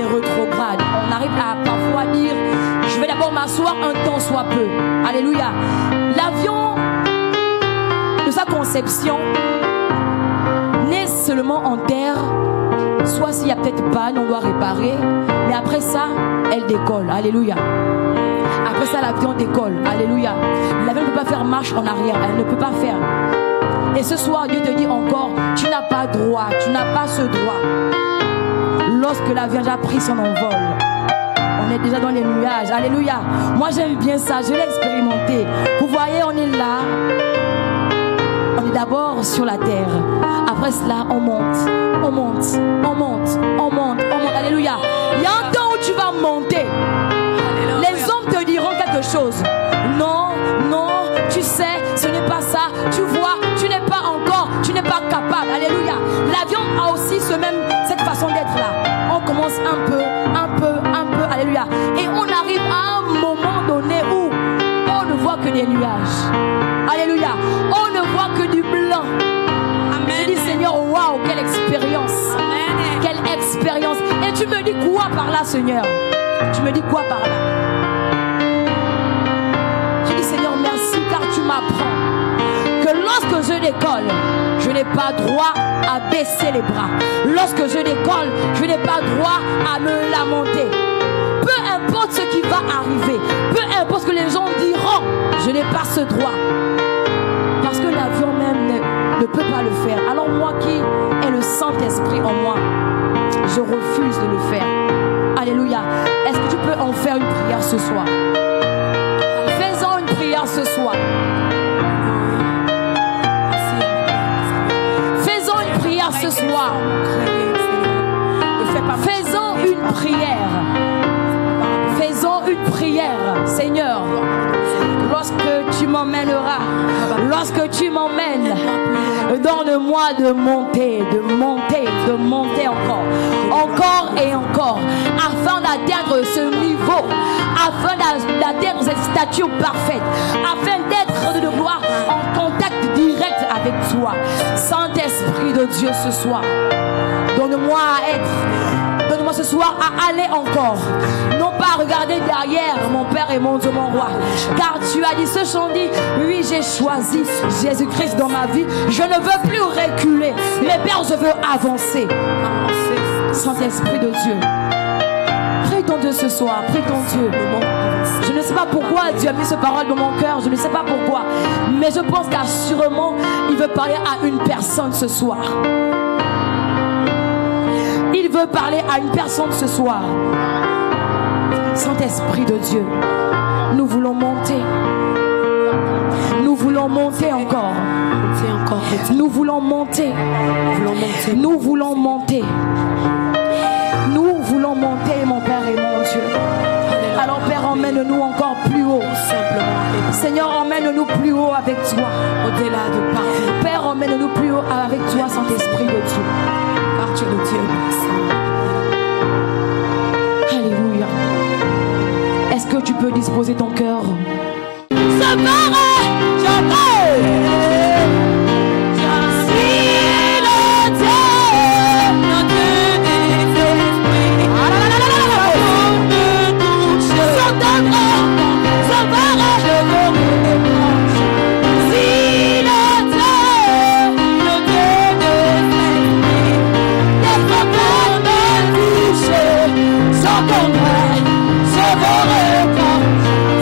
les rétrogrades. On arrive à parfois dire, je vais d'abord m'asseoir un temps soit peu. Alléluia. L'avion, de sa conception, naît seulement en terre. Soit s'il y a peut-être panne, on doit réparer. Mais après ça, elle décolle. Alléluia. Après ça, l'avion décolle. Alléluia. L'avion ne peut pas faire marche en arrière. Elle ne peut pas faire. Et ce soir, Dieu te dit encore, tu n'as pas droit, tu n'as pas ce droit. Lorsque l'avion a pris son envol, on est déjà dans les nuages. Alléluia. Moi, j'aime bien ça, je l'ai expérimenté. Vous voyez, on est là. On est d'abord sur la terre. Après cela, on monte, on monte, on monte, on monte, on monte. Alléluia. Il y a un temps où tu vas monter. Les hommes te diront quelque chose. Non, non, tu sais, ce n'est pas ça. Tu vois, tu n'es pas encore, tu n'es pas capable. Alléluia. L'avion a aussi cette façon d'être là. On commence un peu, un peu, un peu. Alléluia. Et on arrive à un moment donné où on ne voit que des nuages. Alléluia. On ne voit que du blanc. Amen. Je dis Seigneur, waouh, quelle expérience. Amen. Quelle expérience. Et tu me dis quoi par là, Seigneur? Tu me dis quoi par là? Je dis Seigneur, merci car tu m'apprends que lorsque je décolle, je n'ai pas droit à baisser les bras. Lorsque je décolle, je n'ai pas droit à me lamenter. Peu importe ce qui va arriver, peu importe ce que les gens diront, je n'ai pas ce droit. Parce que l'avion même ne peut pas le faire. Alors moi qui ai le Saint-Esprit en moi, je refuse de le faire. Alléluia. Est-ce que tu peux en faire une prière ce soir? Faisons une prière ce soir. Faisons une prière ce soir. Faisons une prière. Faisons une prière, Seigneur. Lorsque tu m'emmèneras, lorsque tu m'emmènes, donne-moi de monter, de monter, de monter encore, encore et encore, afin d'atteindre ce niveau, afin d'atteindre cette stature parfaite, afin d'être de devoir en contact direct avec toi. Saint-Esprit de Dieu ce soir, donne-moi à être, donne-moi ce soir à aller encore, non pas à regarder derrière mon Père et mon Dieu, mon roi, car tu as dit ce chant dit, oui j'ai choisi Jésus-Christ dans ma vie, je ne veux plus reculer, mais Père je veux avancer. Saint-Esprit de Dieu, prie ton Dieu ce soir, prie ton Dieu. Je ne sais pas pourquoi Dieu a mis ce parole dans mon cœur, je ne sais pas pourquoi, mais je pense qu'assurément il veut parler à une personne ce soir. Il veut parler à une personne ce soir. Saint-Esprit de Dieu, nous voulons monter. Nous voulons monter encore. Nous voulons monter. Nous voulons monter. Nous voulons monter, mon Père et mon Dieu. Alors Père, emmène-nous encore plus haut. Seigneur, emmène-nous plus haut avec toi. Au-delà de partout. Père, emmène-nous plus haut avec toi, Saint-Esprit de Dieu. Car tu es le Dieu. Alléluia. Est-ce que tu peux disposer ton cœur? Ça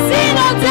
Si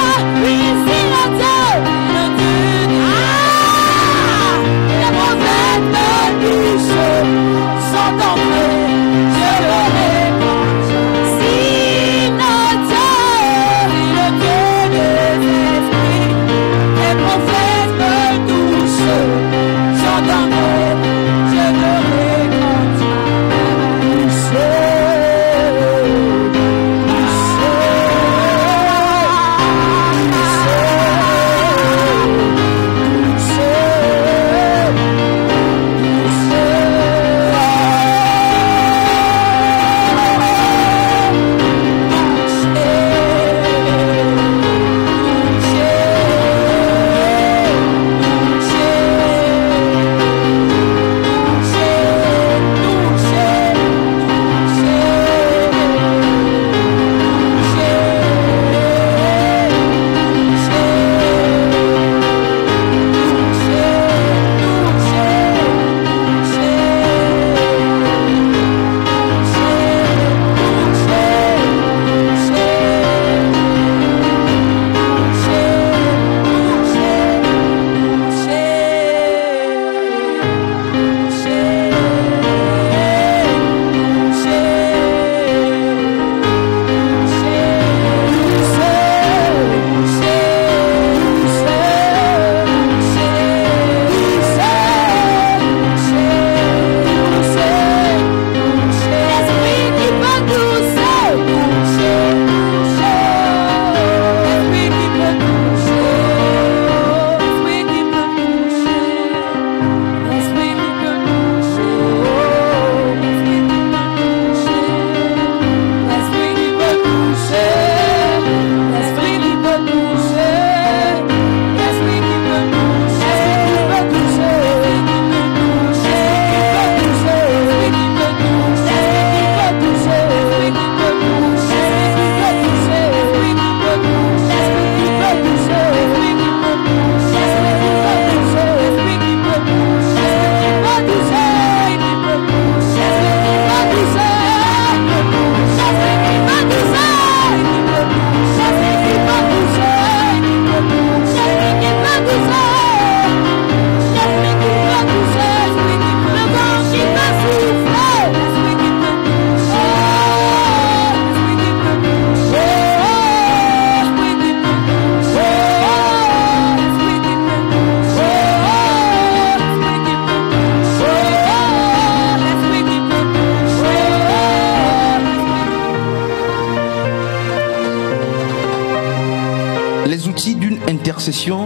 intercession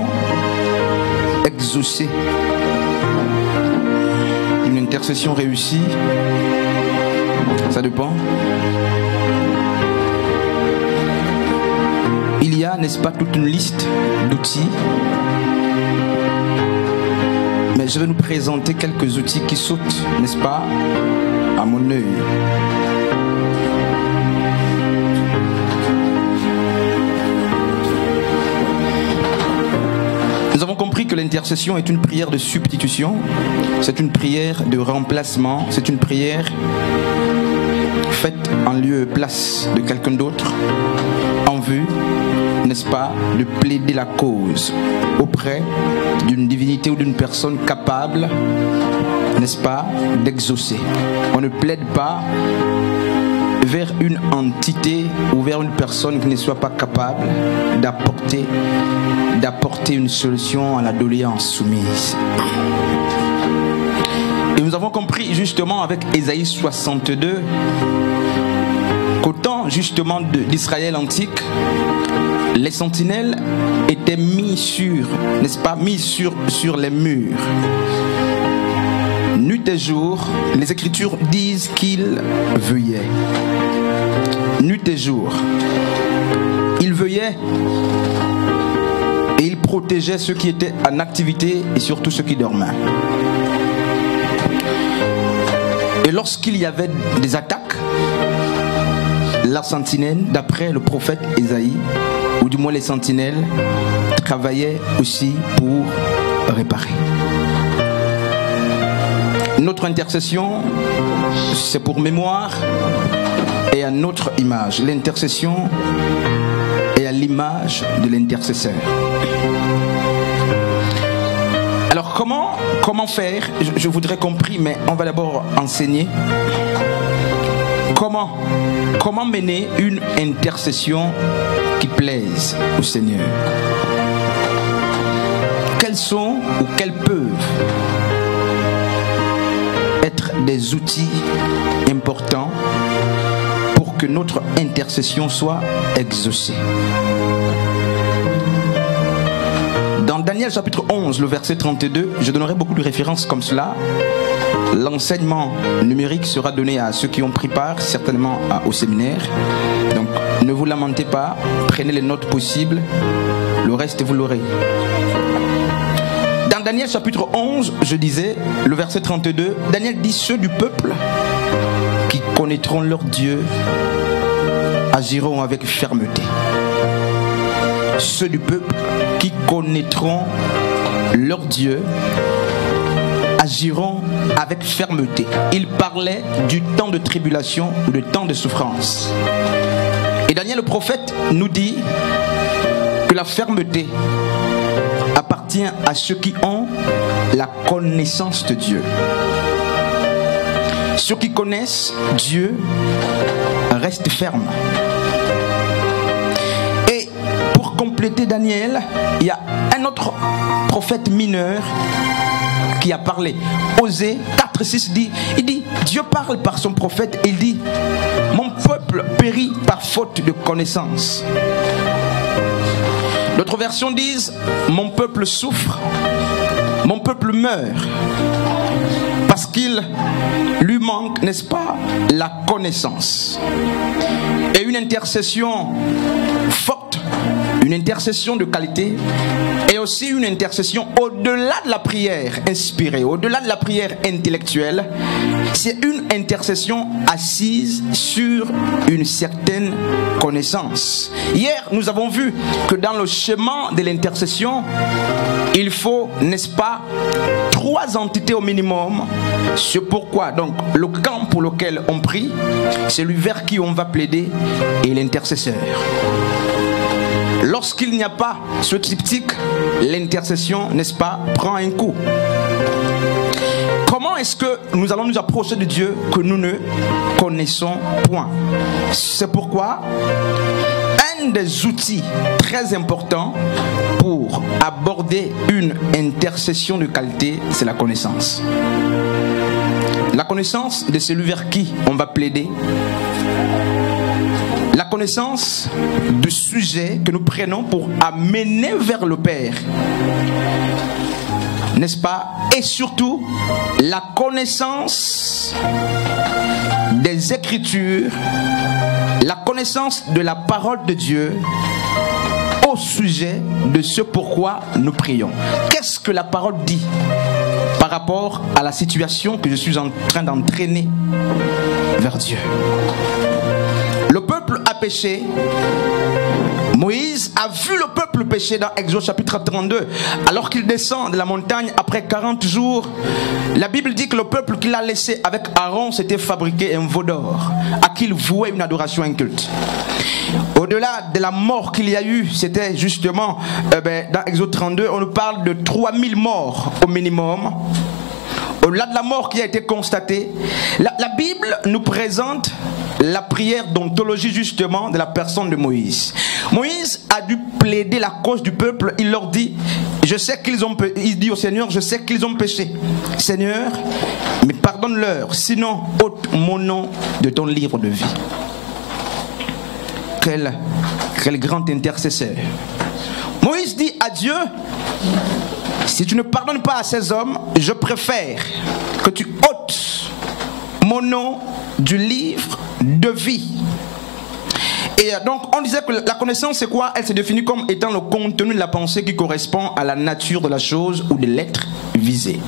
exaucée. Une intercession réussie, ça dépend. Il y a, n'est-ce pas, toute une liste d'outils. Mais je vais nous présenter quelques outils qui sautent, n'est-ce pas, à mon œil. Nous avons compris que l'intercession est une prière de substitution, c'est une prière de remplacement, c'est une prière faite en lieu et place de quelqu'un d'autre, en vue, n'est-ce pas, de plaider la cause auprès d'une divinité ou d'une personne capable, n'est-ce pas, d'exaucer. On ne plaide pas vers une entité ou vers une personne qui ne soit pas capable d'apporter une solution à la doléance soumise. Et nous avons compris justement avec Ésaïe 62 qu'au temps justement d'Israël antique, les sentinelles étaient mis sur, n'est-ce pas, mis sur les murs. Nuit et jour, les Écritures disent qu'ils veillaient. Nuit et jour, ils veillaient et ils protégeaient ceux qui étaient en activité et surtout ceux qui dormaient. Et lorsqu'il y avait des attaques, la sentinelle, d'après le prophète Ésaïe, ou du moins les sentinelles, travaillaient aussi pour réparer. Notre intercession, c'est pour mémoire et à notre image. L'intercession est à l'image de l'intercesseur. Alors comment faire? Je voudrais compris, mais on va d'abord enseigner. Comment mener une intercession qui plaise au Seigneur? Quels sont ou quels peuvent être des outils importants pour que notre intercession soit exaucée? Dans Daniel chapitre 11, le verset 32, je donnerai beaucoup de références comme cela. L'enseignement numérique sera donné à ceux qui ont pris part, certainement au séminaire. Donc ne vous lamentez pas, prenez les notes possibles, le reste vous l'aurez. Dans Daniel chapitre 11, je disais, le verset 32, Daniel dit: ceux du peuple qui connaîtront leur Dieu agiront avec fermeté. Ceux du peuple qui connaîtront leur Dieu agiront avec fermeté. Il parlait du temps de tribulation ou du temps de souffrance. Et Daniel le prophète nous dit que la fermeté appartient à ceux qui ont la connaissance de Dieu. Ceux qui connaissent Dieu restent fermes. Et pour compléter Daniel, il y a un autre prophète mineur qui a parlé. Osée 4:6 dit, Dieu parle par son prophète et il dit: mon peuple périt par faute de connaissance. D'autres versions disent: mon peuple souffre, mon peuple meurt, parce qu'il lui manque, n'est-ce pas, la connaissance. Et une intercession forte, une intercession de qualité, et aussi une intercession au-delà de la prière inspirée, au-delà de la prière intellectuelle. C'est une intercession assise sur une certaine connaissance. Hier, nous avons vu que dans le chemin de l'intercession, il faut, n'est-ce pas, 3 entités au minimum. C'est pourquoi donc le camp pour lequel on prie, celui vers qui on va plaider, et l'intercesseur. Lorsqu'il n'y a pas ce triptyque, l'intercession, n'est-ce pas, prend un coup. Comment est-ce que nous allons nous approcher de Dieu que nous ne connaissons point? C'est pourquoi un des outils très importants pour aborder une intercession de qualité, c'est la connaissance. La connaissance de celui vers qui on va plaider. La connaissance du sujet que nous prenons pour amener vers le Père, n'est-ce pas? Et surtout, la connaissance des Écritures, la connaissance de la parole de Dieu au sujet de ce pourquoi nous prions. Qu'est-ce que la parole dit par rapport à la situation que je suis en train d'entraîner vers Dieu? Le peuple a péché. Moïse a vu le peuple pécher dans Exode chapitre 32. Alors qu'il descend de la montagne après 40 jours, la Bible dit que le peuple qu'il a laissé avec Aaron s'était fabriqué un veau d'or à qui il vouait une adoration inculte. Au-delà de la mort qu'il y a eu, c'était justement dans Exode 32, on nous parle de 3000 morts au minimum. Au-delà de la mort qui a été constatée, la Bible nous présente la prière d'ontologie justement de la personne de Moïse. Moïse a dû plaider la cause du peuple. Il leur dit, il dit au Seigneur, je sais qu'ils ont péché. Seigneur, mais pardonne-leur, sinon ôte mon nom de ton livre de vie. Quel grand intercesseur. Moïse dit à Dieu, si tu ne pardonnes pas à ces hommes, je préfère que tu ôtes mon nom du livre de vie. Et donc on disait que la connaissance c'est quoi? Elle se définit comme étant le contenu de la pensée qui correspond à la nature de la chose ou de l'être visé.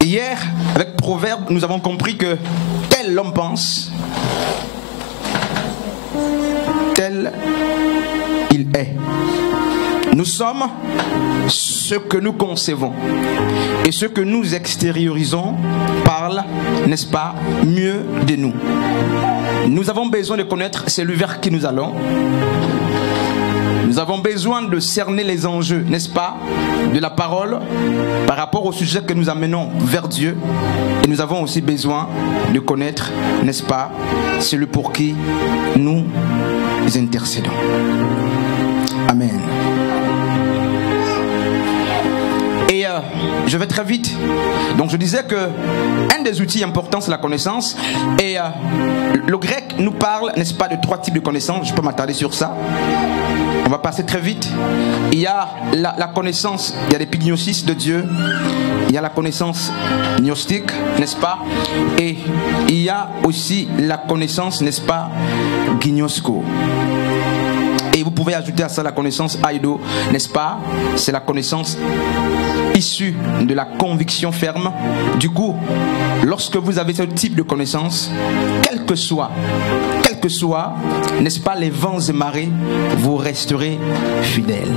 Hier, avec Proverbe, nous avons compris que tel l'homme pense, tel il est. Nous sommes ce que nous concevons. Et ce que nous extériorisons parle, n'est-ce pas, mieux de nous. Nous avons besoin de connaître celui vers qui nous allons. Nous avons besoin de cerner les enjeux, n'est-ce pas, de la parole par rapport au sujet que nous amenons vers Dieu. Et nous avons aussi besoin de connaître, n'est-ce pas, celui pour qui nous intercédons. Amen. Et je vais très vite. Donc je disais que un des outils importants c'est la connaissance. Et le grec nous parle, n'est-ce pas, de 3 types de connaissances. Je peux m'attarder sur ça. On va passer très vite. Il y a la connaissance, il y a l'épignosis de Dieu. Il y a la connaissance gnostique, n'est-ce pas? Et il y a aussi la connaissance, n'est-ce pas, ginosko. Et vous pouvez ajouter à ça la connaissance aido, n'est-ce pas? C'est la connaissance issue de la conviction ferme. Du coup, lorsque vous avez ce type de connaissance, quel que soit, n'est-ce pas, les vents et marées, vous resterez fidèles.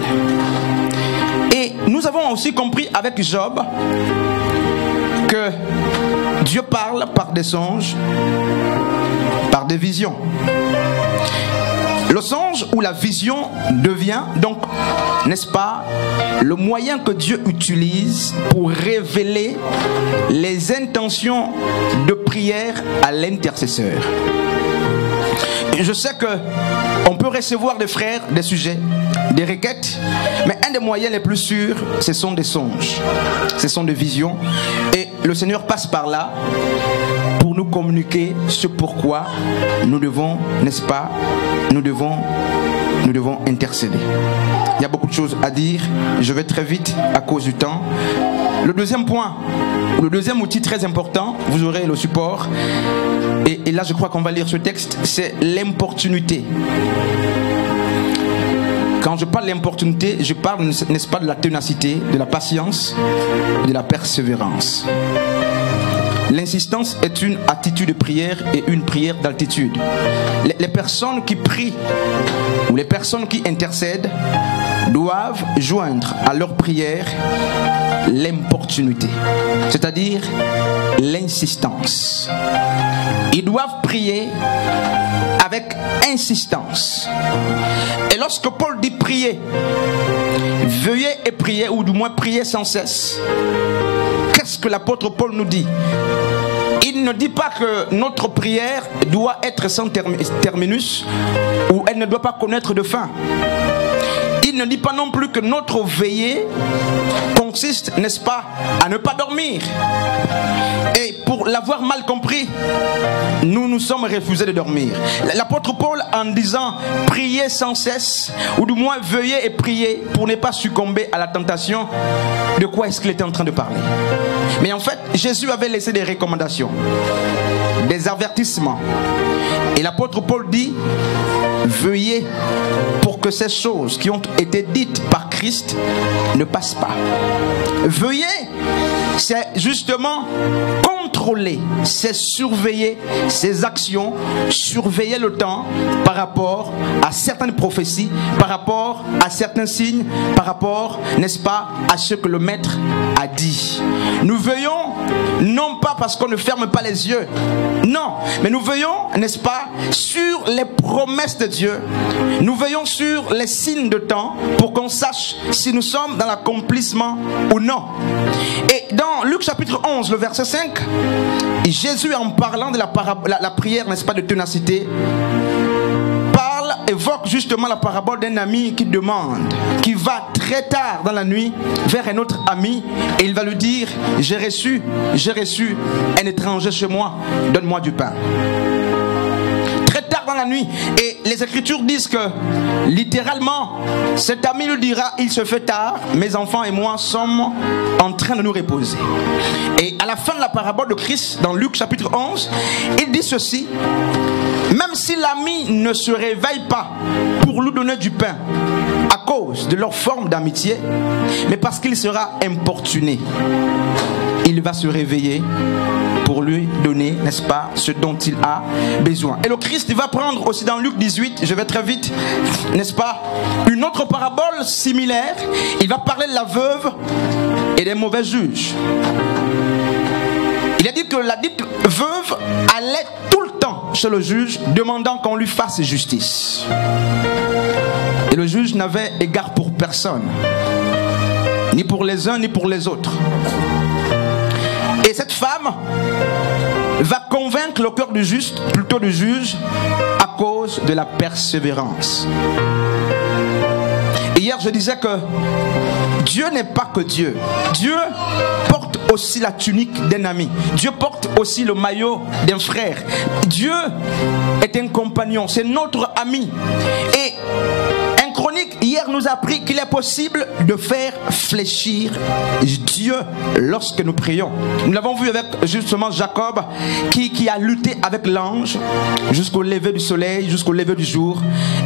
Et nous avons aussi compris avec Job que Dieu parle par des songes, par des visions. Le songe ou la vision devient donc, n'est-ce pas, le moyen que Dieu utilise pour révéler les intentions de prière à l'intercesseur. Je sais qu'on peut recevoir des frères des sujets, des requêtes, mais un des moyens les plus sûrs, ce sont des songes, ce sont des visions. Et le Seigneur passe par là pour nous communiquer ce pourquoi nous devons, n'est-ce pas, nous devons intercéder. Il y a beaucoup de choses à dire, je vais très vite à cause du temps. Le deuxième point, le deuxième outil très important, vous aurez le support. Et là, je crois qu'on va lire ce texte, c'est l'importunité. Quand je parle d'importunité, je parle, n'est-ce pas, de la ténacité, de la patience, de la persévérance. L'insistance est une attitude de prière et une prière d'altitude. Les personnes qui prient ou les personnes qui intercèdent doivent joindre à leur prière l'importunité, c'est-à-dire l'insistance. Ils doivent prier avec insistance. Et lorsque Paul dit prier, veuillez et prier, ou du moins prier sans cesse, qu'est-ce que l'apôtre Paul nous dit? Il ne dit pas que notre prière doit être sans terminus ou elle ne doit pas connaître de fin. Il ne dit pas non plus que notre veillée consiste, n'est-ce pas, à ne pas dormir. Et pour l'avoir mal compris, nous nous sommes refusés de dormir. L'apôtre Paul, en disant priez sans cesse, ou du moins veuillez et priez pour ne pas succomber à la tentation, de quoi est-ce qu'il était en train de parler? Mais en fait, Jésus avait laissé des recommandations, des avertissements. Et l'apôtre Paul dit, veuillez pour que ces choses qui ont été dites par Christ ne passent pas. Veuillez, c'est justement contrôler, c'est surveiller ses actions, surveiller le temps par rapport à certaines prophéties, par rapport à certains signes, par rapport, n'est-ce pas, à ce que le maître a dit. Nous veillons non pas parce qu'on ne ferme pas les yeux, non, mais nous veillons, n'est-ce pas, sur les promesses de Dieu. Nous veillons sur les signes de temps pour qu'on sache si nous sommes dans l'accomplissement ou non. Et dans Luc chapitre 11, le verset 5, Jésus, en parlant de la prière, n'est-ce pas, de ténacité, évoque justement la parabole d'un ami qui demande, qui va très tard dans la nuit vers un autre ami et il va lui dire, j'ai reçu un étranger chez moi, donne-moi du pain. Très tard dans la nuit, et les Écritures disent que littéralement cet ami lui dira, il se fait tard, mes enfants et moi sommes en train de nous reposer. Et à la fin de la parabole de Christ, dans Luc chapitre 11, il dit ceci: même si l'ami ne se réveille pas pour lui donner du pain à cause de leur forme d'amitié, mais parce qu'il sera importuné, il va se réveiller pour lui donner, n'est-ce pas, ce dont il a besoin. Et le Christ va prendre aussi dans Luc 18, je vais très vite, n'est-ce pas, une autre parabole similaire. Il va parler de la veuve et des mauvais juges. Il a dit que la dite veuve allait tout le temps chez le juge demandant qu'on lui fasse justice. Et le juge n'avait égard pour personne, ni pour les uns ni pour les autres. Et cette femme va convaincre le cœur du juste, plutôt du juge, à cause de la persévérance. Et hier je disais que Dieu n'est pas que Dieu. Dieu porte aussi la tunique d'un ami. Dieu porte aussi le maillot d'un frère. Dieu est un compagnon, c'est notre ami. Et un chronique hier nous a appris qu'il est possible de faire fléchir Dieu lorsque nous prions. Nous l'avons vu avec justement Jacob qui a lutté avec l'ange jusqu'au lever du soleil, jusqu'au lever du jour.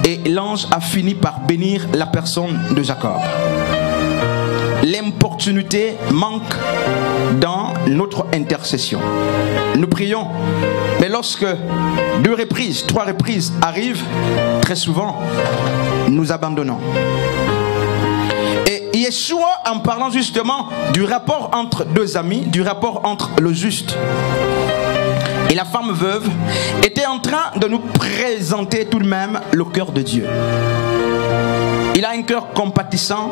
Et l'ange a fini par bénir la personne de Jacob. L'importunité manque dans notre intercession. Nous prions, mais lorsque 2 reprises, 3 reprises arrivent, très souvent, nous abandonnons. Et Yeshua, en parlant justement du rapport entre 2 amis, du rapport entre le juste et la femme veuve, était en train de nous présenter tout de même le cœur de Dieu. Il a un cœur compatissant,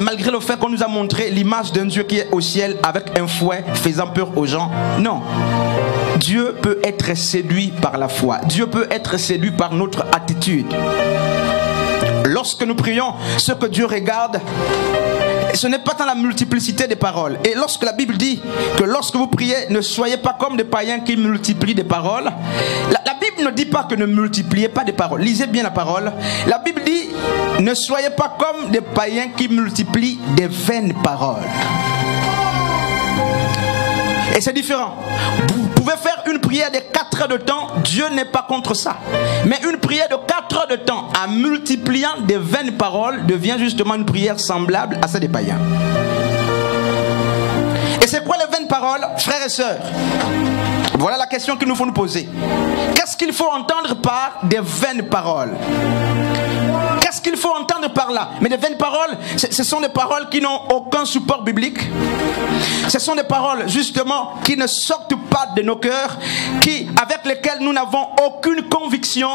malgré le fait qu'on nous a montré l'image d'un Dieu qui est au ciel avec un fouet faisant peur aux gens. Non, Dieu peut être séduit par la foi. Dieu peut être séduit par notre attitude. Lorsque nous prions, ce que Dieu regarde, ce n'est pas dans la multiplicité des paroles. Et lorsque la Bible dit que lorsque vous priez, ne soyez pas comme des païens qui multiplient des paroles, la Bible ne dit pas que ne multipliez pas des paroles. Lisez bien la parole. La Bible dit, ne soyez pas comme des païens qui multiplient des vaines paroles. Et c'est différent. Vous pouvez faire une prière de 4 heures de temps, Dieu n'est pas contre ça. Mais une prière de 4 heures de temps en multipliant des vaines paroles devient justement une prière semblable à celle des païens. Et c'est quoi les vaines paroles, frères et sœurs? Voilà la question qu'il nous faut nous poser. Qu'est-ce qu'il faut entendre par des vaines paroles? Qu'est-ce qu'il faut entendre par là? Mais des vaines paroles, ce sont des paroles qui n'ont aucun support biblique. Ce sont des paroles justement qui ne sortent pas de nos cœurs, avec lesquelles nous n'avons aucune conviction.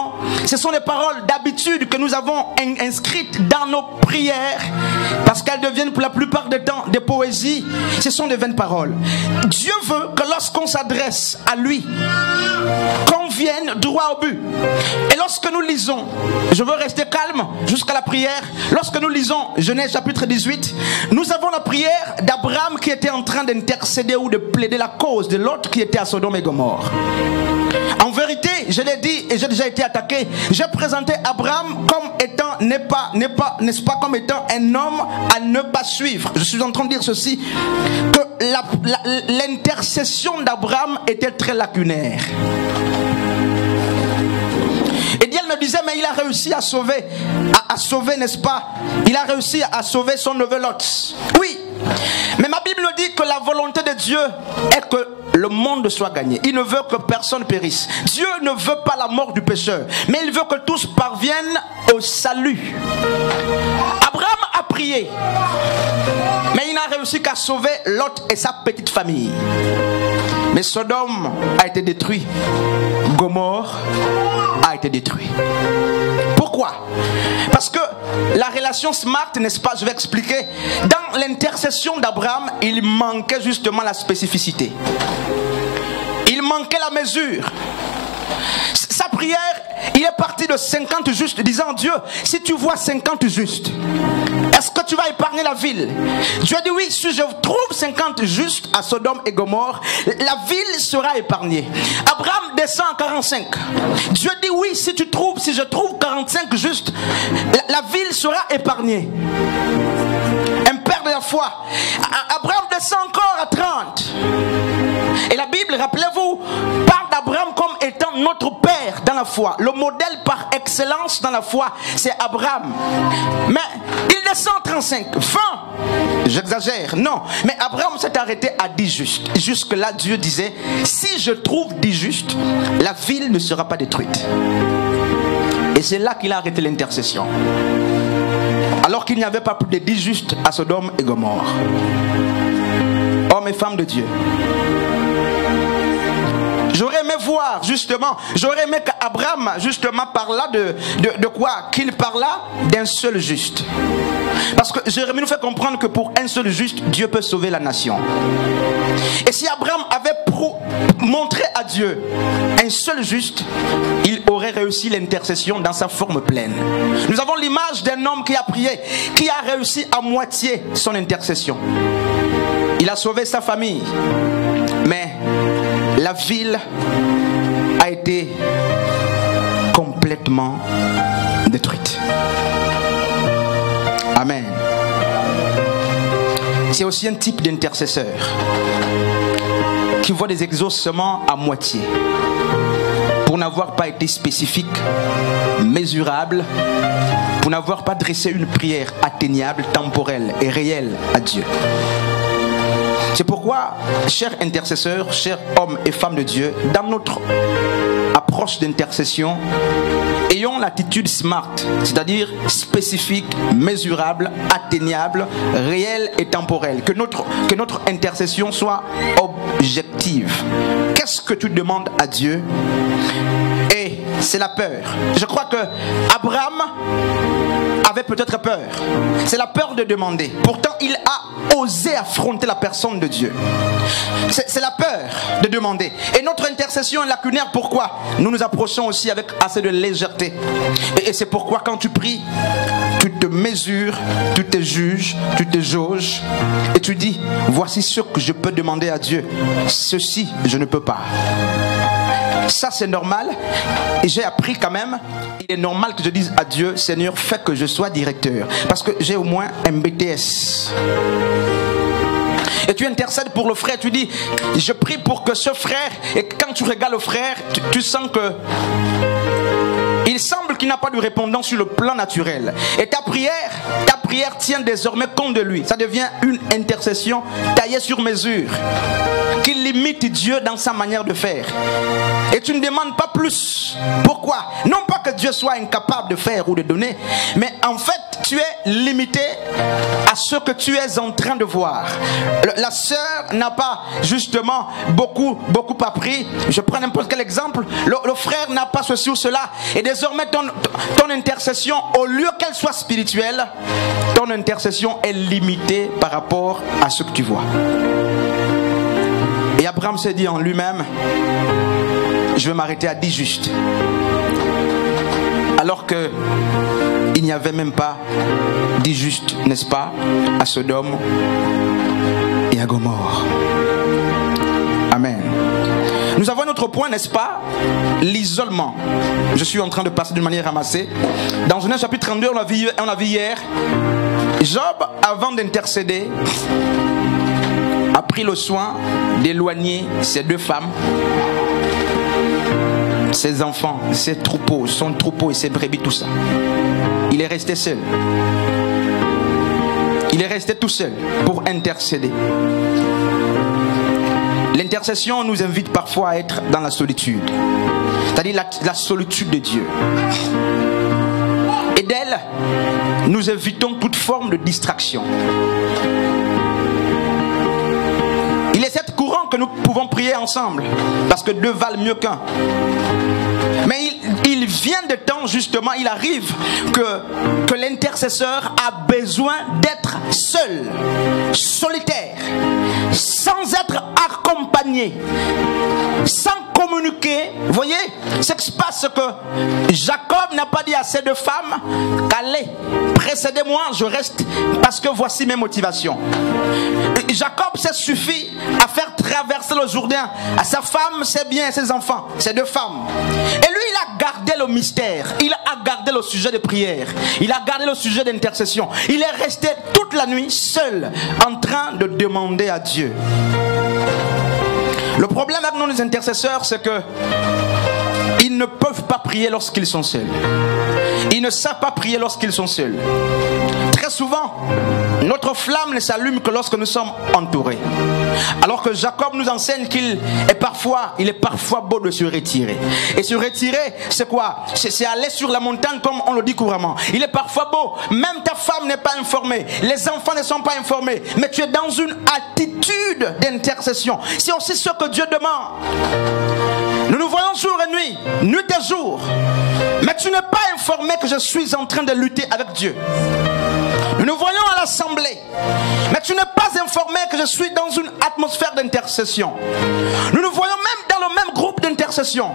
Ce sont des paroles d'habitude que nous avons inscrites dans nos prières, parce qu'elles deviennent pour la plupart du temps des poésies. Ce sont des vaines paroles. Dieu veut que lorsqu'on s'adresse à lui, qu'on vienne droit au but. Et lorsque nous lisons, je veux rester calme, jusqu'à la prière, lorsque nous lisons Genèse chapitre 18, nous avons la prière d'Abraham qui était en train d'intercéder ou de plaider la cause de l'autre qui était à Sodome et Gomorrhe. En vérité, je l'ai dit et j'ai déjà été attaqué, j'ai présenté Abraham comme étant, n'est-ce pas, comme étant un homme à ne pas suivre. Je suis en train de dire ceci, que l'intercession d'Abraham était très lacunaire. Et Dieu me disait, mais il a réussi à sauver, n'est-ce pas? Il a réussi à sauver son neveu Lot. Oui, mais ma Bible nous dit que la volonté de Dieu est que le monde soit gagné. Il ne veut que personne périsse. Dieu ne veut pas la mort du pécheur, mais il veut que tous parviennent au salut. Abraham a prié, mais il n'a réussi qu'à sauver Lot et sa petite famille. Mais Sodome a été détruit, Gomorrhe a été détruit. Pourquoi? Parce que la relation smart, n'est-ce pas, je vais expliquer. Dans l'intercession d'Abraham, il manquait justement la spécificité. Il manquait la mesure. Sa prière, il est parti de 50 justes, disant, Dieu, si tu vois 50 justes, est-ce que tu vas épargner la ville? Dieu dit oui, si je trouve 50 justes à Sodome et Gomorrhe, la ville sera épargnée. Abraham descend à 45. Dieu dit oui, si je trouve 45 justes, la ville sera épargnée. Un père de la foi. Abraham descend encore à 30. Et la Bible, rappelez-vous, parle d'Abraham comme étant notre père dans la foi. Le modèle par excellence dans la foi, c'est Abraham. Mais il descend à 35. 20, j'exagère, non. Mais Abraham s'est arrêté à 10 justes. Jusque-là, Dieu disait, si je trouve 10 justes, la ville ne sera pas détruite. Et c'est là qu'il a arrêté l'intercession. Alors qu'il n'y avait pas plus de 10 justes à Sodome et Gomorrhe. Hommes et femmes de Dieu. J'aurais aimé voir justement, j'aurais aimé qu'Abraham justement parla de quoi? Qu'il parla d'un seul juste. Parce que Jérémie nous fait comprendre que pour un seul juste, Dieu peut sauver la nation. Et si Abraham avait montré à Dieu un seul juste, il aurait réussi l'intercession dans sa forme pleine. Nous avons l'image d'un homme qui a prié, qui a réussi à moitié son intercession. Il a sauvé sa famille, mais la ville a été complètement détruite. Amen. C'est aussi un type d'intercesseur qui voit des exaucements à moitié pour n'avoir pas été spécifique, mesurable, pour n'avoir pas dressé une prière atteignable, temporelle et réelle à Dieu. C'est pourquoi, chers intercesseurs, chers hommes et femmes de Dieu, dans notre approche d'intercession, ayons l'attitude smart, c'est-à-dire spécifique, mesurable, atteignable, réelle et temporelle. Que notre intercession soit objective. Qu'est-ce que tu demandes à Dieu? Et c'est la peur. Je crois que Abraham avait peut-être peur. C'est la peur de demander. Pourtant, il a osé affronter la personne de Dieu. C'est la peur de demander. Et notre intercession est lacunaire. Pourquoi? Nous nous approchons aussi avec assez de légèreté. Et c'est pourquoi quand tu pries, tu te mesures, tu te juges, tu te jauges et tu dis, voici ce que je peux demander à Dieu. Ceci, je ne peux pas. Ça c'est normal. Et j'ai appris quand même, il est normal que je dise à Dieu, Seigneur, fais que je sois directeur. Parce que j'ai au moins un BTS. Et tu intercèdes pour le frère, tu dis, je prie pour que ce frère, et quand tu regardes le frère, tu sens que il semble qu'il n'a pas de répondant sur le plan naturel. Et ta prière tient désormais compte de lui. Ça devient une intercession taillée sur mesure, qui limite Dieu dans sa manière de faire. Et tu ne demandes pas plus. Pourquoi? Non pas que Dieu soit incapable de faire ou de donner, mais en fait, tu es limité à ce que tu es en train de voir. La sœur n'a pas justement beaucoup appris. Je prends n'importe quel exemple. Le frère n'a pas ceci ou cela. Et désormais, ton intercession, au lieu qu'elle soit spirituelle, ton intercession est limitée par rapport à ce que tu vois. Et Abraham s'est dit en lui-même, je vais m'arrêter à 10 justes. Alors qu'il il n'y avait même pas des justes, n'est-ce pas, à Sodome et à Gomorrhe. Amen. Nous avons un autre point, n'est-ce pas? L'isolement. Je suis en train de passer d'une manière ramassée. Dans Genèse chapitre 32, on l'a vu hier, Job, avant d'intercéder, a pris le soin d'éloigner ses deux femmes, ses enfants, ses troupeaux, son troupeau et ses brebis, tout ça. Il est resté seul. Il est resté tout seul pour intercéder. L'intercession nous invite parfois à être dans la solitude, c'est-à-dire la solitude de Dieu. Et d'elle, nous évitons toute forme de distraction. Il est certes courant que nous pouvons prier ensemble, parce que deux valent mieux qu'un. Mais il vient de temps, justement, il arrive que l'intercesseur a besoin d'être seul, solitaire, sans être accompagné, sans communiquer. Vous voyez, ce qui se passe, c'est que Jacob n'a pas dit à ses deux femmes qu'allez, précédez-moi, je reste parce que voici mes motivations. Jacob s'est suffi à faire traverser le Jourdain à sa femme, ses biens, ses enfants, ses deux femmes. Et lui, il a gardé le mystère, il a gardé le sujet de prière, il a gardé le sujet d'intercession. Il est resté toute la nuit seul en train de demander à Dieu. Le problème avec nos intercesseurs, c'est que ils ne peuvent pas prier lorsqu'ils sont seuls. Ils ne savent pas prier lorsqu'ils sont seuls. Très souvent, notre flamme ne s'allume que lorsque nous sommes entourés. Alors que Jacob nous enseigne qu'il est parfois beau de se retirer. Et se retirer, c'est quoi? C'est aller sur la montagne comme on le dit couramment. Il est parfois beau, même ta femme n'est pas informée, les enfants ne sont pas informés, mais tu es dans une attitude d'intercession. C'est aussi ce que Dieu demande. Nous nous voyons jour et nuit, nuit et jour, mais tu n'es pas informé que je suis en train de lutter avec Dieu. Nous nous voyons à l'assemblée, mais tu n'es pas informé que je suis dans une atmosphère d'intercession. Nous nous voyons même dans le même groupe d'intercession,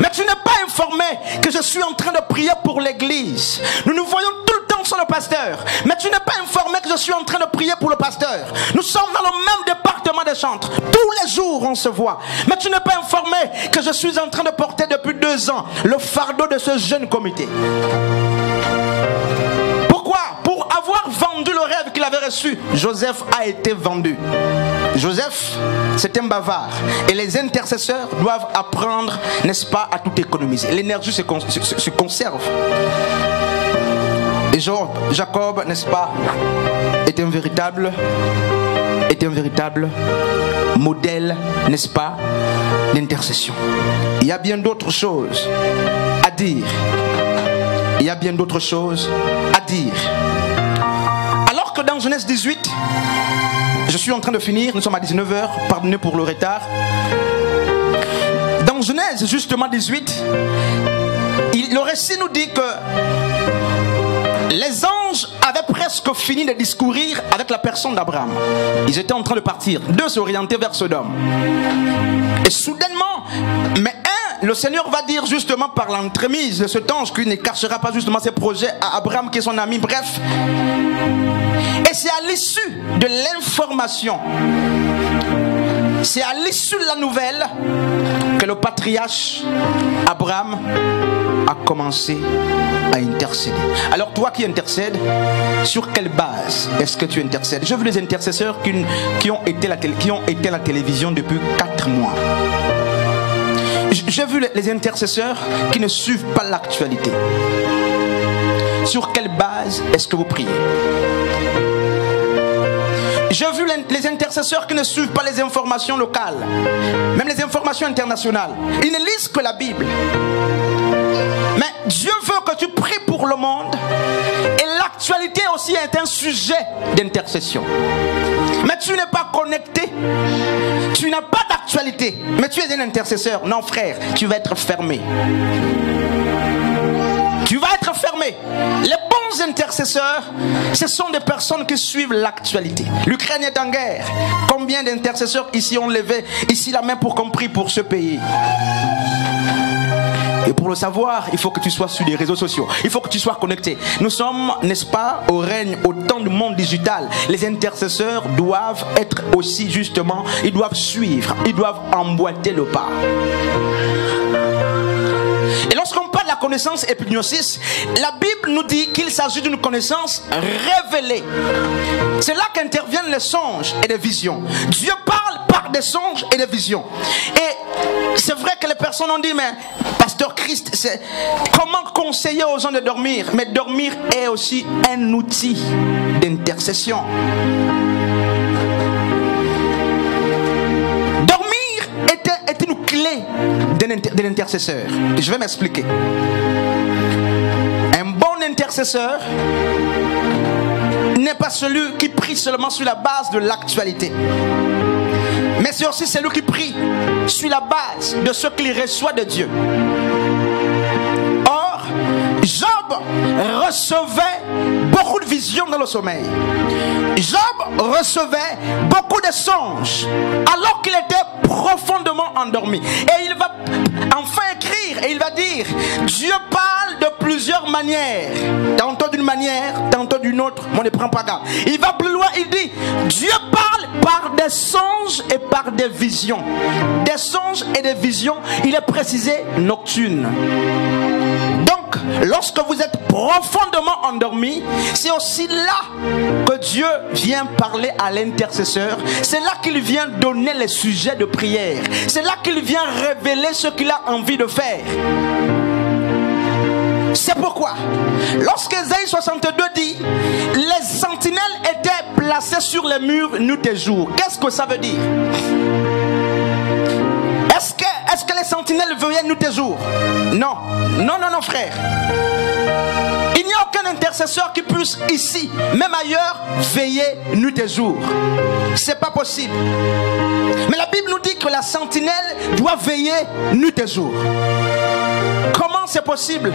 mais tu n'es pas informé que je suis en train de prier pour l'église. Nous nous voyons tout le temps sur le pasteur, mais tu n'es pas informé que je suis en train de prier pour le pasteur. Nous sommes dans le même département des chantres. Tous les jours on se voit, mais tu n'es pas informé que je suis en train de porter depuis 2 ans le fardeau de ce jeune comité. Pourquoi? Pour avoir vendu le rêve qu'il avait reçu. Joseph a été vendu. Joseph, c'est un bavard. Et les intercesseurs doivent apprendre, n'est-ce pas, à tout économiser. L'énergie se conserve. Et Jacob, n'est-ce pas, est un véritable modèle, n'est-ce pas, d'intercession. Il y a bien d'autres choses à dire. Il y a bien d'autres choses à dire. Alors que dans Genèse 18, je suis en train de finir, nous sommes à 19h, pardonnez pour le retard. Dans Genèse justement 18, le récit nous dit que les anges avaient presque fini de discourir avec la personne d'Abraham. Ils étaient en train de partir, de s'orienter vers Sodome. Et soudainement, le Seigneur va dire justement par l'entremise de cet ange qu'il n'écartera pas justement ses projets à Abraham qui est son ami, bref. Et c'est à l'issue de l'information, c'est à l'issue de la nouvelle que le patriarche Abraham a commencé à intercéder. Alors toi qui intercèdes, sur quelle base est-ce que tu intercèdes? Je veux des intercesseurs qui ont été à la télévision depuis 4 mois. J'ai vu les intercesseurs qui ne suivent pas l'actualité. Sur quelle base est-ce que vous priez? J'ai vu les intercesseurs qui ne suivent pas les informations locales, même les informations internationales. Ils ne lisent que la Bible. Mais Dieu veut que tu pries pour le monde. Et l'actualité aussi est un sujet d'intercession. Mais tu n'es pas connecté. Tu n'as pas d'actualité. Mais tu es un intercesseur. Non frère, tu vas être fermé. Tu vas être fermé. Les bons intercesseurs, ce sont des personnes qui suivent l'actualité. L'Ukraine est en guerre. Combien d'intercesseurs ici ont levé ici la main pour qu'on prie pour ce pays? Et pour le savoir, il faut que tu sois sur les réseaux sociaux. Il faut que tu sois connecté. Nous sommes, n'est-ce pas, au règne, au temps du monde digital. Les intercesseurs doivent être aussi justement, ils doivent suivre, ils doivent emboîter le pas. Et lorsqu'on parle de la connaissance épignosis, la Bible nous dit qu'il s'agit d'une connaissance révélée. C'est là qu'interviennent les songes et les visions. Dieu parle par des songes et des visions. Et c'est vrai que les personnes ont dit, mais Pasteur Christ, c'est comment conseiller aux gens de dormir? Mais dormir est aussi un outil d'intercession. Est une clé de l'intercesseur. Je vais m'expliquer. Un bon intercesseur n'est pas celui qui prie seulement sur la base de l'actualité, mais c'est aussi celui qui prie sur la base de ce qu'il reçoit de Dieu. Or, Job recevait beaucoup de visions dans le sommeil. Job recevait beaucoup de songes alors qu'il était profondément endormi. Et il va enfin écrire et il va dire, Dieu parle de plusieurs manières, tantôt d'une manière, tantôt d'une autre, mais on ne prend pas garde. Il va plus loin, il dit, Dieu parle par des songes et par des visions. Des songes et des visions, il est précisé nocturnes. Donc, lorsque vous êtes profondément endormi, c'est aussi là que Dieu vient parler à l'intercesseur. C'est là qu'il vient donner les sujets de prière. C'est là qu'il vient révéler ce qu'il a envie de faire. C'est pourquoi, lorsque Ésaïe 62 dit, les sentinelles étaient placées sur les murs nuit et jour. Qu'est-ce que ça veut dire? Est-ce que les sentinelles veillaient nuit et jour? Non. Non, frère. Il n'y a aucun intercesseur qui puisse ici, même ailleurs, veiller nuit et jour. C'est pas possible. Mais la Bible nous dit que la sentinelle doit veiller nuit et jour. Comment c'est possible?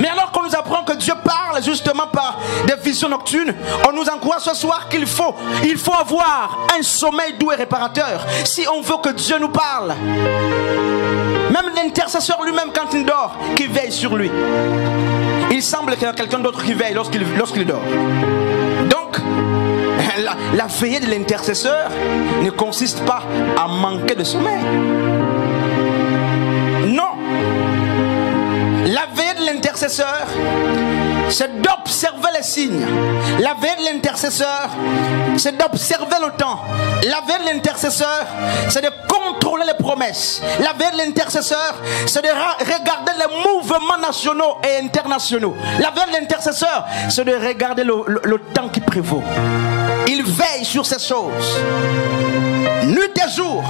Mais alors qu'on nous apprend que Dieu parle justement par des visions nocturnes, on nous encourage ce soir qu'il faut avoir un sommeil doux et réparateur si on veut que Dieu nous parle. Même l'intercesseur lui-même, quand il dort, qui veille sur lui. Il semble qu'il y a quelqu'un d'autre qui veille lorsqu'il dort. Donc, la veillée de l'intercesseur ne consiste pas à manquer de sommeil. Non. La veillée de l'intercesseur, c'est d'observer les signes. La veillée de l'intercesseur, c'est d'observer le temps. La veillée de l'intercesseur, c'est de contrôler les promesses. La veillée de l'intercesseur, c'est de regarder les mouvements nationaux et internationaux. La veillée de l'intercesseur, c'est de regarder le temps qui prévaut. Il veille sur ces choses, nuit et jour.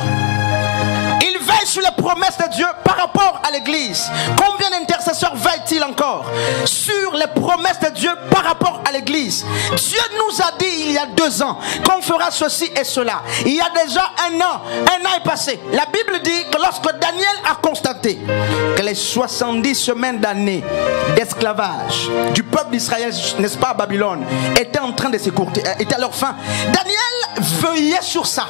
Il veille sur les promesses de Dieu par rapport à l'église. Combien d'intercesseurs veillent-ils encore sur les promesses de Dieu par rapport à l'église? Dieu nous a dit il y a 2 ans qu'on fera ceci et cela. Il y a déjà un an est passé. La Bible dit que lorsque Daniel a constaté que les 70 semaines d'années d'esclavage du peuple d'Israël, n'est-ce pas, à Babylone, étaient en train de s'écourter, étaient à leur fin, Daniel veillait sur ça.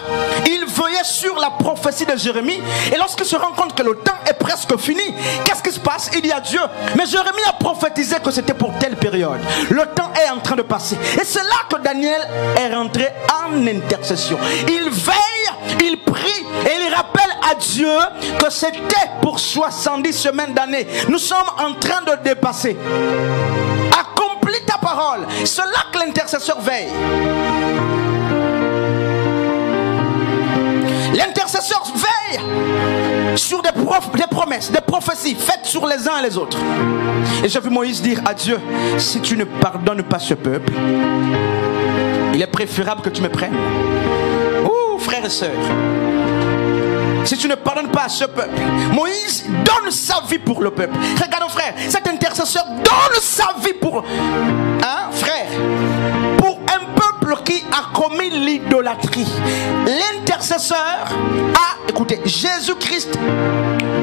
Il veillait sur la prophétie de Jérémie. Et lorsqu'il se rend compte que le temps est presque fini, qu'est-ce qui se passe? Il dit à Dieu, mais Jérémie a prophétisé que c'était pour telle période. Le temps est en train de passer. Et c'est là que Daniel est rentré en intercession. Il veille, il prie et il rappelle à Dieu que c'était pour 70 semaines d'années. Nous sommes en train de dépasser. Accomplis ta parole. C'est là que l'intercesseur veille. L'intercesseur veille sur des promesses, des prophéties faites sur les uns et les autres. Et j'ai vu Moïse dire à Dieu, si tu ne pardonnes pas ce peuple, il est préférable que tu me prennes. Ouh, frères et sœurs, si tu ne pardonnes pas à ce peuple, Moïse donne sa vie pour le peuple. Regardons, frère, cet intercesseur donne sa vie pour frère, pour un peuple peuple qui a commis l'idolâtrie. L'intercesseur a, écoutez, Jésus-Christ,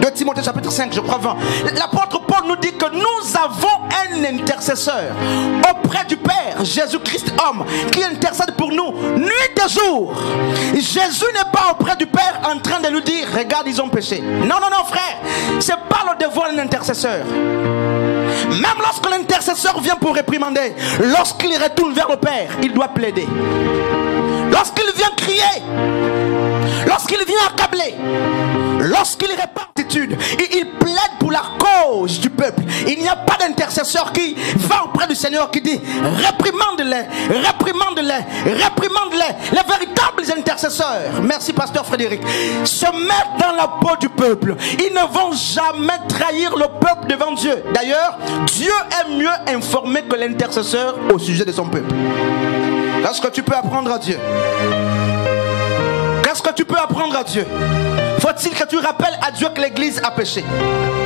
de Timothée chapitre 5, je crois 20. L'apôtre Paul nous dit que nous avons un intercesseur auprès du Père, Jésus-Christ homme, qui intercède pour nous nuit et jour. Jésus n'est pas auprès du Père en train de lui dire, regarde, ils ont péché. Non, non, non, frère, c'est pas le devoir d'un intercesseur. Même lorsque l'intercesseur vient pour réprimander, lorsqu'il retourne vers le Père, il doit plaider. Lorsqu'il vient crier, lorsqu'il vient accabler, lorsqu'il répand l'attitude, il plaide pour la cause du peuple. Il n'y a pas d'intercesseur qui va auprès du Seigneur qui dit réprimande-les, réprimande-les, réprimande-les. Les véritables intercesseurs, merci pasteur Frédéric, se mettent dans la peau du peuple. Ils ne vont jamais trahir le peuple devant Dieu. D'ailleurs, Dieu est mieux informé que l'intercesseur au sujet de son peuple. Qu'est-ce que tu peux apprendre à Dieu? Qu'est-ce que tu peux apprendre à Dieu? Faut-il que tu rappelles à Dieu que l'église a péché?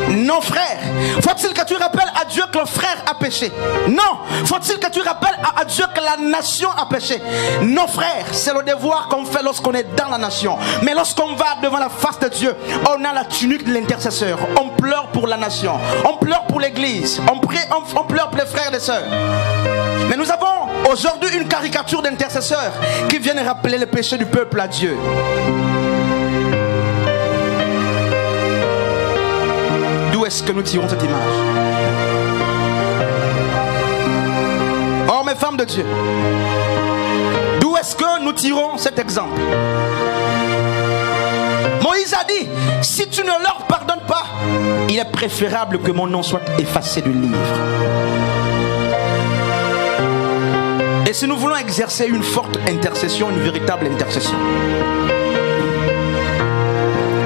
Non, frère. Faut-il que tu rappelles à Dieu que le frère a péché? Non. Faut-il que tu rappelles à Dieu que la nation a péché? Non, frère. C'est le devoir qu'on fait lorsqu'on est dans la nation. Mais lorsqu'on va devant la face de Dieu, on a la tunique de l'intercesseur. On pleure pour la nation. On pleure pour l'église. On pleure pour les frères et les sœurs. Mais nous avons aujourd'hui une caricature d'intercesseurs qui viennent rappeler le péché du peuple à Dieu. D'où est-ce que nous tirons cette image? Oh, mes femmes de Dieu, d'où est-ce que nous tirons cet exemple? Moïse a dit, si tu ne leur pardonnes pas, il est préférable que mon nom soit effacé du livre. Et si nous voulons exercer une forte intercession, une véritable intercession,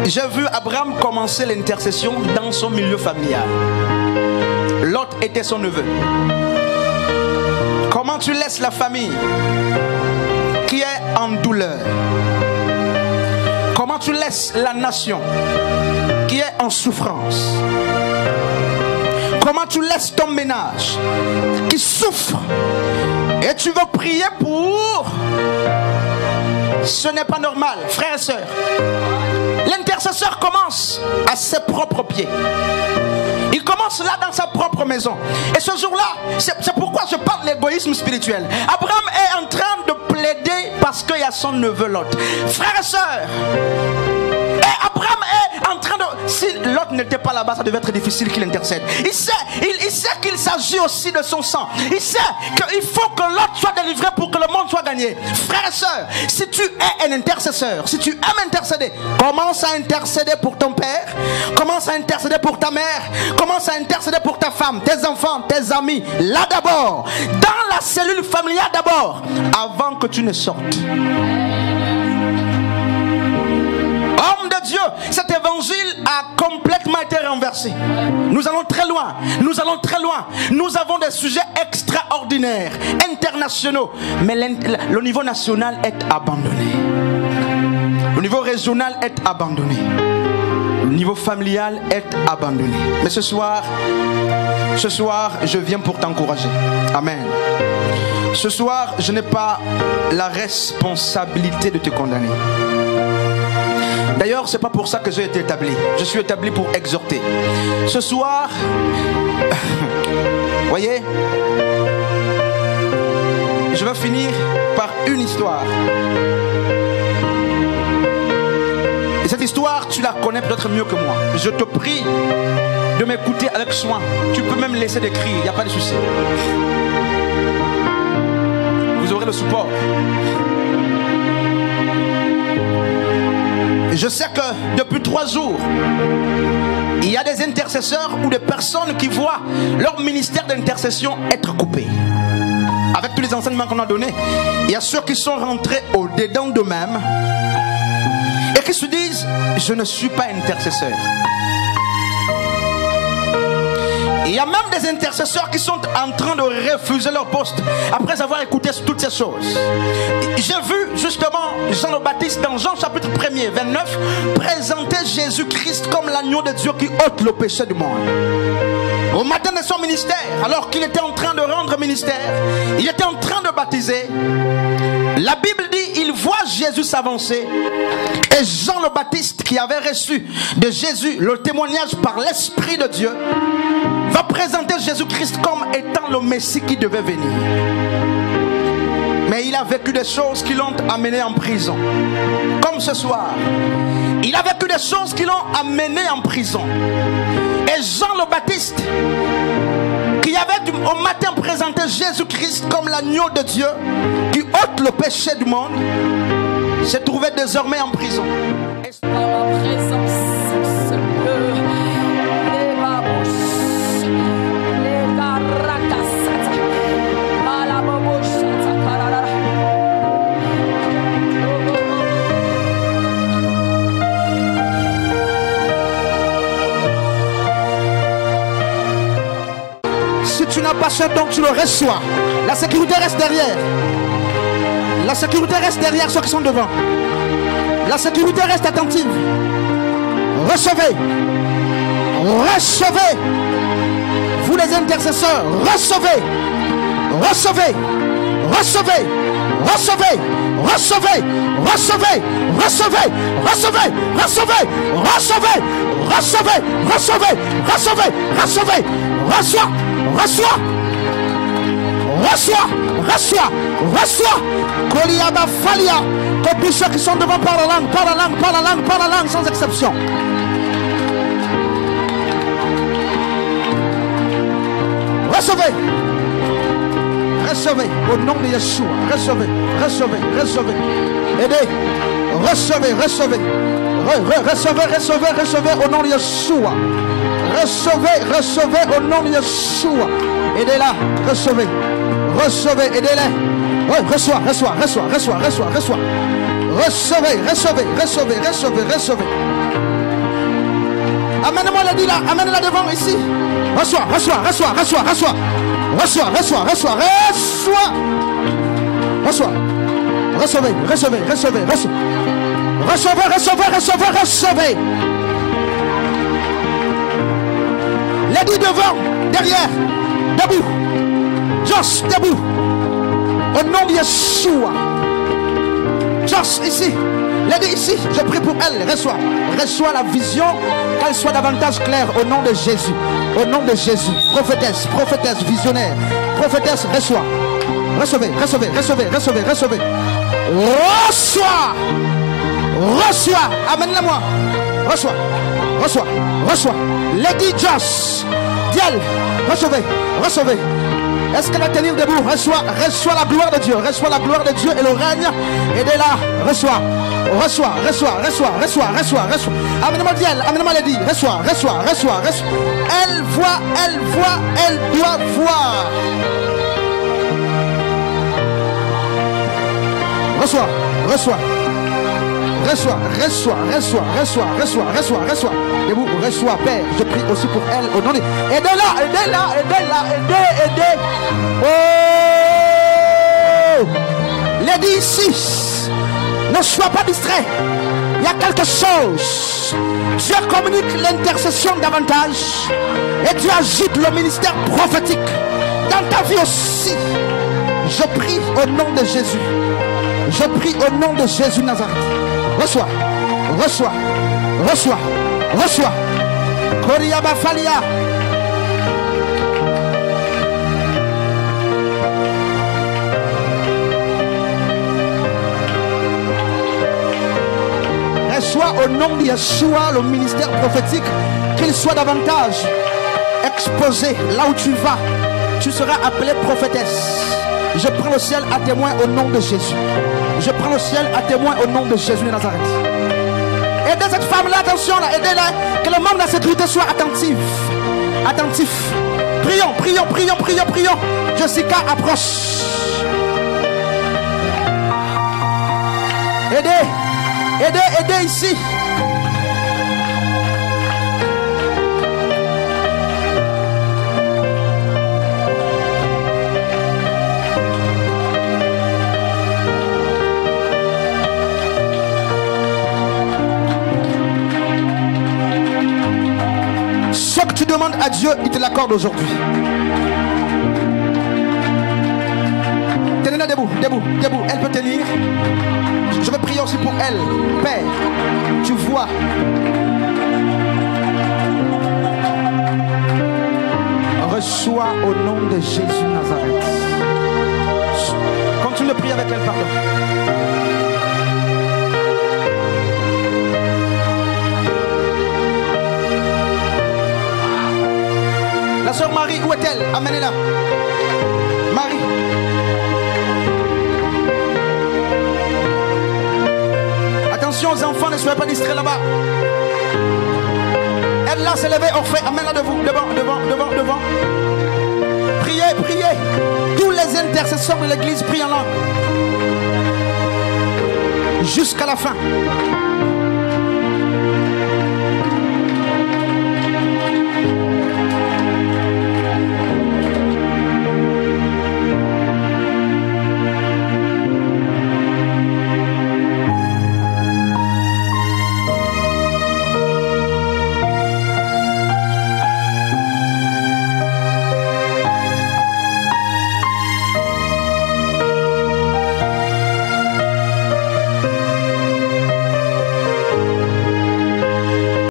j'ai vu Abraham commencer l'intercession dans son milieu familial. Lot était son neveu. Comment tu laisses la famille qui est en douleur? Comment tu laisses la nation qui est en souffrance? Comment tu laisses ton ménage qui souffre et tu veux prier pour? Ce n'est pas normal, frères et sœurs. L'intercesseur commence à ses propres pieds. Il commence là dans sa propre maison. Et ce jour-là, c'est pourquoi je parle de l'égoïsme spirituel. Abraham est en train de plaider parce qu'il y a son neveu Lot. Frères et sœurs, et Abraham est en train de... Si Lot n'était pas là-bas, ça devait être difficile qu'il intercède. Il sait qu'il s'agit aussi de son sang. Il sait qu'il faut que Lot soit délivré pour que le monde soit gagné. Frères et sœurs, si tu es un intercesseur, si tu aimes intercéder, commence à intercéder pour ton père, commence à intercéder pour ta mère, commence à intercéder pour ta femme, tes enfants, tes amis. Là d'abord, dans la cellule familiale d'abord, avant que tu ne sortes. Homme de Dieu, cet évangile a complètement été renversé. Nous allons très loin. Nous allons très loin. Nous avons des sujets extraordinaires, internationaux. Mais le niveau national est abandonné. Le niveau régional est abandonné. Le niveau familial est abandonné. Mais ce soir, je viens pour t'encourager. Amen. Ce soir, je n'ai pas la responsabilité de te condamner. D'ailleurs, c'est pas pour ça que j'ai été établi. Je suis établi pour exhorter. Ce soir, voyez, je vais finir par une histoire. Et cette histoire, tu la connais peut-être mieux que moi. Je te prie de m'écouter avec soin. Tu peux même laisser des cris, il n'y a pas de souci. Vous aurez le support. Je sais que depuis 3 jours, il y a des intercesseurs ou des personnes qui voient leur ministère d'intercession être coupé. Avec tous les enseignements qu'on a donnés, il y a ceux qui sont rentrés au-dedans d'eux-mêmes et qui se disent, je ne suis pas intercesseur. Il y a même des intercesseurs qui sont en train de refuser leur poste après avoir écouté toutes ces choses. J'ai vu justement Jean le Baptiste dans Jean chapitre 1er 29 présenter Jésus-Christ comme l'agneau de Dieu qui ôte le péché du monde. Au matin de son ministère, alors qu'il était en train de rendre ministère, il était en train de baptiser. La Bible dit, il voit Jésus s'avancer et Jean le Baptiste, qui avait reçu de Jésus le témoignage par l'Esprit de Dieu, va présenter Jésus-Christ comme étant le Messie qui devait venir. Mais il a vécu des choses qui l'ont amené en prison. Comme ce soir, il a vécu des choses qui l'ont amené en prison. Et Jean le Baptiste, qui avait au matin présenté Jésus-Christ comme l'agneau de Dieu qui ôte le péché du monde, se trouvait désormais en prison. Si tu n'as pas ce don, tu le reçois. La sécurité reste derrière. La sécurité reste derrière ceux qui sont devant. La sécurité reste attentive. Recevez. Recevez. Vous les intercesseurs, recevez. Recevez. Recevez. Recevez. Recevez. Recevez. Recevez. Recevez. Recevez. Recevez. Recevez. Recevez. Recevez. Recevez. Reçois. Reçois. Reçois. Reçois. Reçois. Koliaba Falia. Que tous ceux qui sont devant par la langue, par la langue, par la langue, par la langue, sans exception. Recevez. Recevez. Au nom de Yeshua. Recevez. Recevez. Recevez. Aidez. Recevez. Recevez. Recevez. Recevez. Recevez au nom de Yeshua. Recevez. Recevez au nom de Yeshua. Aidez-la. Recevez. Recevez. Aidez-les. Ouais, reçois. Reçois. Reçois. Reçois. Reçois. Reçois. Recevez. Recevez. Recevez. Recevez. Recevez. Amène-moi la dit là. Amène-la devant ici. Reçois. Reçois. Reçois. Reçois. Reçois. Reçois. Reçois. Reçois. Reçois. Reçois. Recevez. Recevez. Recevez. Recevez. Recevez. Recevez. Recevez. Recevez. Les dit devant, derrière, debout. Joss, debout. Au nom de Yeshua. Joss, ici. Les dit ici. Je prie pour elle. Reçois. Reçois la vision, qu'elle soit davantage claire au nom de Jésus. Au nom de Jésus. Prophétesse, prophétesse, visionnaire. Prophétesse, reçois. Recevez, recevez, recevez, recevez, recevez. Reçois. Reçois. Amène-la-moi. Reçois. Reçois. Reçois. Lady Joss. Diel. Recevez. Recevez. Est-ce qu'elle va tenir debout? Reçois. Reçois la gloire de Dieu. Reçois la gloire de Dieu et le règne. Aidez-la. Reçois. Reçois. Reçois. Reçois. Reçois. Reçois. Reçois. Amène-moi Diel. Amène-moi Lady. Reçois. Reçois. Reçois. Reçois. Elle voit. Elle voit. Elle doit voir. Reçois. Reçois. Reçois, reçois, reçois, reçois, reçois, reçois, reçois. Debout, reçois, Père. Je prie aussi pour elle au nom de... Aidez-la, aidez-la, aidez-la, aidez. Oh! Lady ici, ne sois pas distrait. Il y a quelque chose. Dieu communique l'intercession davantage. Et Dieu agite le ministère prophétique dans ta vie aussi. Je prie au nom de Jésus. Je prie au nom de Jésus Nazareth. Reçois, reçois, reçois, reçois. Koriaba Falia. Reçois au nom de Yeshua le ministère prophétique, qu'il soit davantage exposé là où tu vas. Tu seras appelé prophétesse. Je prends le ciel à témoin au nom de Jésus. Je prends le ciel à témoin au nom de Jésus de Nazareth. Aidez cette femme-là, attention là, aidez-la. Que le membre de la sécurité soit attentif. Attentif. Prions, prions, prions, prions, prions. Jessica approche. Aidez, aidez, aidez ici. Ce que tu demandes à Dieu, il te l'accorde aujourd'hui. Tenez-la debout. debout, debout. Elle peut tenir. Je vais prier aussi pour elle. Père, tu vois. Reçois au nom de Jésus Nazareth. Continue de prier avec elle, pardon. La sœur Marie, où est-elle? Amenez-la. Marie. Attention aux enfants, ne soyez pas distraits là-bas. Elle là s'est levée, Orphée, amène-la devant. Priez. Tous les intercesseurs de l'église prient en langue. Jusqu'à la fin.